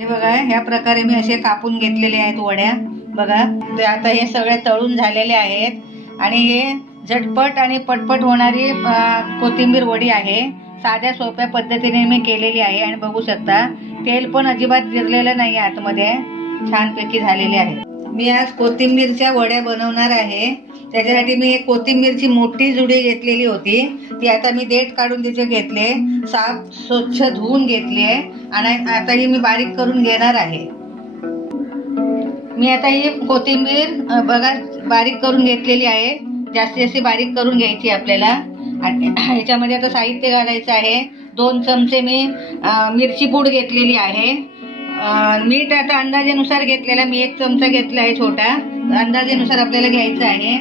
हे बघा, ह्या प्रकारे मी असे कापून घेतलेले आहेत वड्या. बघा, ते आता हे सगळे तळून झालेले आहेत आणि हे झटपट आणि पटपट होणारी कोथिंबीर वडी आहे. साध्या सोप्या पद्धतीने मी केलेली आहे आणि बघू शकता तेल पण अजिबात जिरलेलं नाही, आतमध्ये छानपैकी झालेले आहे. मी आज कोथिंबीरच्या वड्या बनवणार आहे. त्याच्यासाठी मी एक कोथिंबीरची मोठी जुडी घेतलेली होती. ती आता मी देठ काढून तिचे घेतले, साफ स्वच्छ धुवून घेतली आणि आता ही मी बारीक करून घेणार आहे. मी आता ही कोथिंबीर बघा बारीक करून घेतलेली आहे. जास्ती बारीक करून घ्यायची आपल्याला. आणि ह्याच्यामध्ये आता साहित्य घालायचं आहे. 2 चमचे मी मिरची पूड घेतलेली आहे. मीठ आता अंदाजेनुसार घेतलेला मी 1 चमचा घेतला आहे छोटा. अंदाजेनुसार आपल्याला घ्यायचं आहे.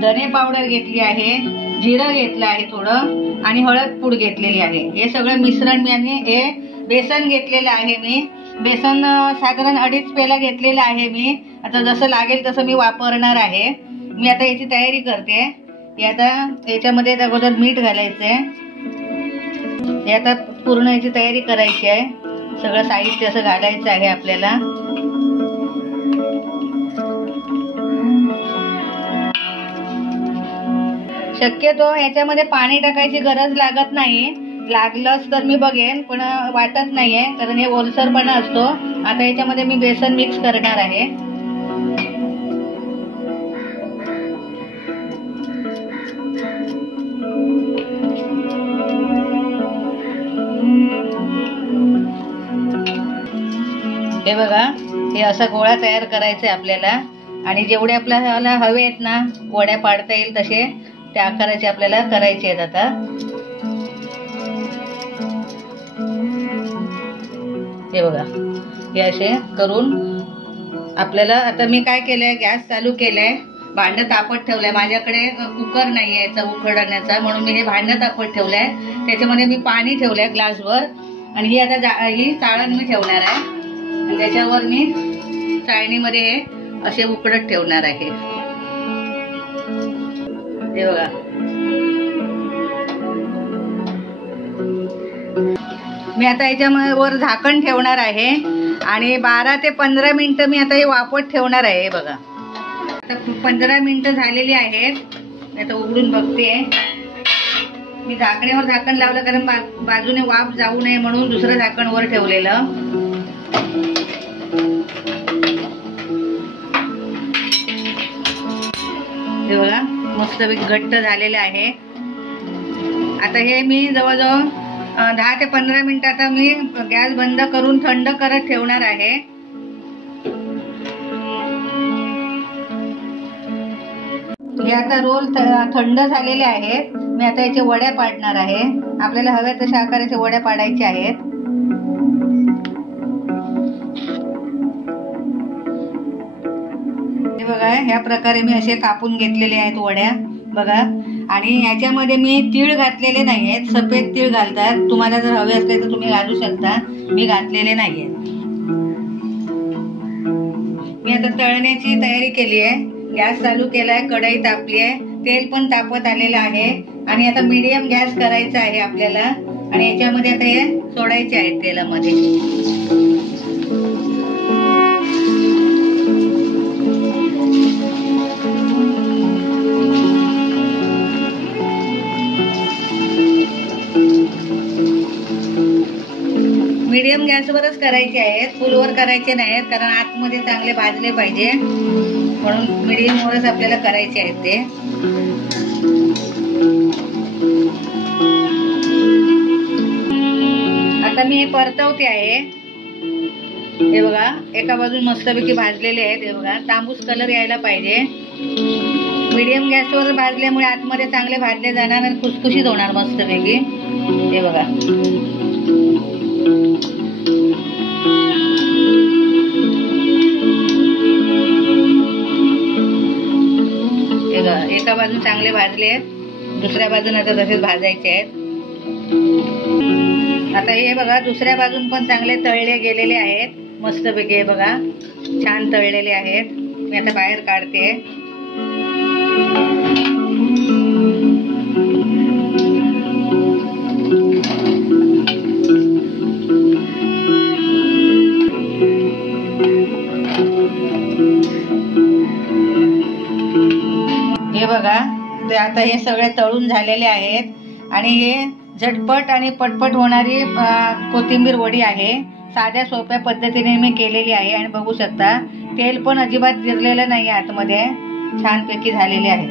धने पावडर घेतली आहे, जिरं घेतलं आहे थोडं आणि हळद पूड घेतलेली आहे. हे सगळं मिश्रण मी आणि हे बेसन घेतलेलं आहे. मी बेसन साधारण 2.5 पेला घेतलेलं आहे. मी आता जसं लागेल तसं मी वापरणार आहे. मी आता याची तयारी करते. हे आता याच्यामध्ये अगोदर मीठ घालायचं आहे. हे आता पूर्ण याची तयारी करायची आहे. सगळं साहित्य असं घालायचं आहे आपल्याला. शक्यतो ह्याच्यामध्ये पाणी टाकायची गरज लागत नाही. लागलंच तर मी बघेन, पण वाटत नाहीये कारण हे ओलसरपणा असतो. आता याच्यामध्ये मी बेसन मिक्स करणार आहे. हे बघा, हे असा गोळा तयार करायचा आहे आपल्याला आणि जेवढे आपल्याला हवे आहेत ना वड्या पाडता येईल तसे त्या आकाराचे आपल्याला करायचे आहेत. आता हे बघा, हे असे करून आपल्याला आता मी काय केलंय, गॅस चालू केलाय, भांडं तापत ठेवलंय. माझ्याकडे कुकर नाहीये याचा उकडण्याचा, म्हणून मी हे भांडं तापत ठेवलंय. त्याच्यामध्ये मी पाणी ठेवलंय ग्लासवर आणि ही आता ही चाळण मी ठेवणार आहे आणि त्याच्यावर मी चाळणीमध्ये हे असे उकडत ठेवणार आहे. हे बघा, मी आता याच्यावर झाकण ठेवणार आहे आणि 12 ते 15 मिनिटं मी आता हे वाफत ठेवणार आहे. हे बघा, आता 15 मिनिटं झालेली आहेत. आता उघडून बघते. मी झाकण्यावर झाकण लावलं कारण बाजूने वाफ जाऊ नये म्हणून दुसरं झाकण वर ठेवलेलं. हे बघा, मस्तपैकी घट्ट झालेले आहे. आता हे मी जवळजवळ 10 ते 15 मिनिटं आता मी गॅस बंद करून थंड करत ठेवणार आहे. हे आता रोल थंड झालेले आहेत. मी आता याचे वड्या पाडणार आहे. आपल्याला हव्या तशा आकाराचे वड्या पाडायचे आहेत. हे बघा, ह्या प्रकारे मी असे कापून घेतलेले आहेत वड्या. बघा, आणि ह्याच्यामध्ये मी तीळ घातलेले नाही आहेत. सफेद तीळ घालतात. तुम्हाला जर हवे असले तर तुम्ही घालू शकता. मी घातलेले नाही आहेत. मी आता तळण्याची तयारी केली आहे. गॅस चालू केलाय, कढई तापली आहे, तेल पण तापत आलेलं आहे आणि आता मीडियम गॅस करायचा आहे आपल्याला आणि याच्यामध्ये आता हे सोडायचे आहेत तेलामध्ये. मीडियम गॅसवरच करायचे आहेत, फुलवर करायचे नाहीत कारण आतमध्ये चांगले भाजले पाहिजे, म्हणून मीडियमवरच आपल्याला करायचे आहेत ते. आता मी हे परतवते आहे. हे बघा, एका बाजून मस्तपैकी भाजलेले आहेत. हे बघा, तांबूस कलर यायला पाहिजे. मीडियम गॅसवर भाजल्यामुळे आतमध्ये चांगले भाजले जाणार आणि खुसखुशीत होणार मस्तपैकी. हे बघा, एका बाजून चांगले भाजले आहेत, दुसऱ्या बाजून आता तसेच भाजायचे आहेत. आता हे बघा, दुसऱ्या बाजून पण चांगले तळले गेलेले आहेत मस्तपैकी. हे बघा, छान तळलेले आहेत. मी आता बाहेर काढते. बघा, ते आता हे सगळे तळून झालेले आहेत आणि हे झटपट आणि पटपट होणारी कोथिंबीर वडी आहे. साध्या सोप्या पद्धतीने मी केलेली आहे आणि बघू शकता तेल पण अजिबात जिरलेलं नाही, आतमध्ये छानपैकी झालेले आहे.